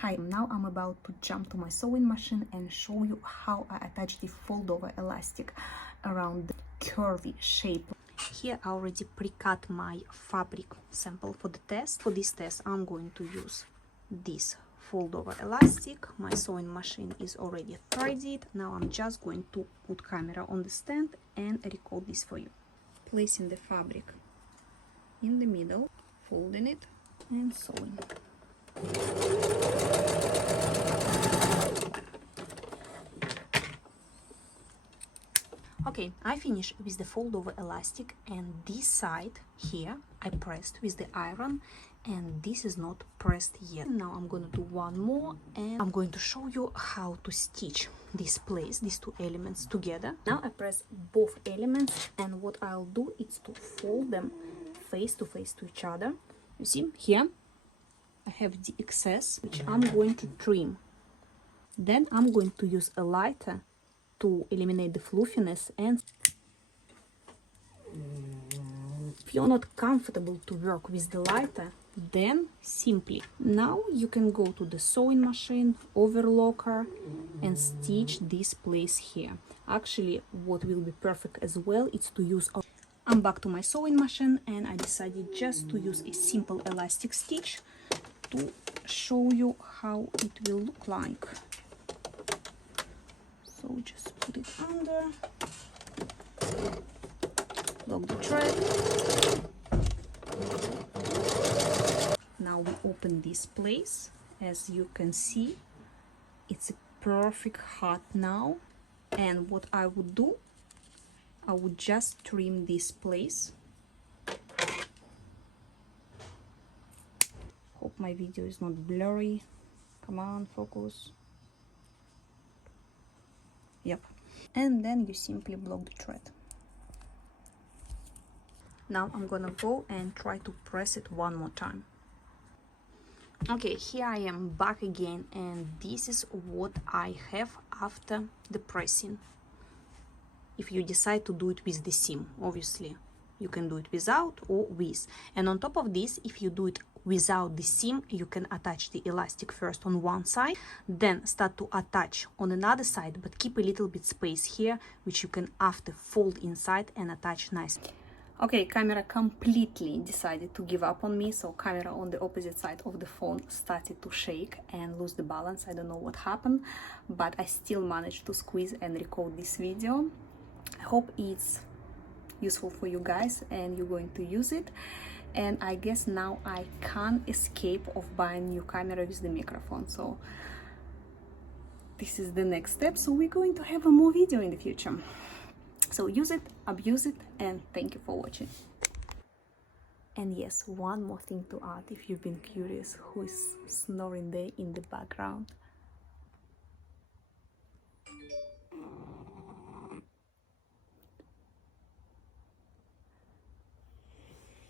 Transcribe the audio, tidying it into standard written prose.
Hi, now I'm about to jump to my sewing machine and show you how I attach the fold over elastic around the curvy shape. Here I already pre-cut my fabric sample for the test. For this test I'm going to use this fold over elastic. My sewing machine is already threaded. Now I'm just going to put camera on the stand and record this for you. Placing the fabric in the middle, folding it and sewing. Okay, I finished with the fold over elastic, and this side here I pressed with the iron, and this is not pressed yet. Now I'm gonna do one more and I'm going to show you how to stitch this place, these two elements together. Now I press both elements, and what I'll do is to fold them face to each other. You see here I have the excess, which I'm going to trim. Then I'm going to use a lighter to eliminate the fluffiness. And if you're not comfortable to work with the lighter, then simply now you can go to the sewing machine, overlocker, and stitch this place here. Actually, what will be perfect as well is to use I'm back to my sewing machine, and I decided just to use a simple elastic stitch to show you how it will look like. So just put it under, lock the thread. Now we open this place. As you can see, it's a perfect height now. And what I would do, I would just trim this place. Hope my video is not blurry. Come on, focus. Yep. And then you simply block the thread. Now I'm gonna go and try to press it one more time. Okay, here I am back again, and this is what I have after the pressing. If you decide to do it with the seam, obviously you can do it without or with. And on top of this, if you do it without the seam, you can attach the elastic first on one side, then start to attach on another side, but keep a little bit space here, which you can after fold inside and attach nicely. Okay, camera completely decided to give up on me, so camera on the opposite side of the phone started to shake and lose the balance. I don't know what happened, but I still managed to squeeze and record this video. I hope it's useful for you guys and you're going to use it. And I guess now I can't escape of buying new camera with the microphone, so this is the next step. So we're going to have a more video in the future. So use it, abuse it, and thank you for watching. And yes, one more thing to add, if you've been curious who is snoring there in the background.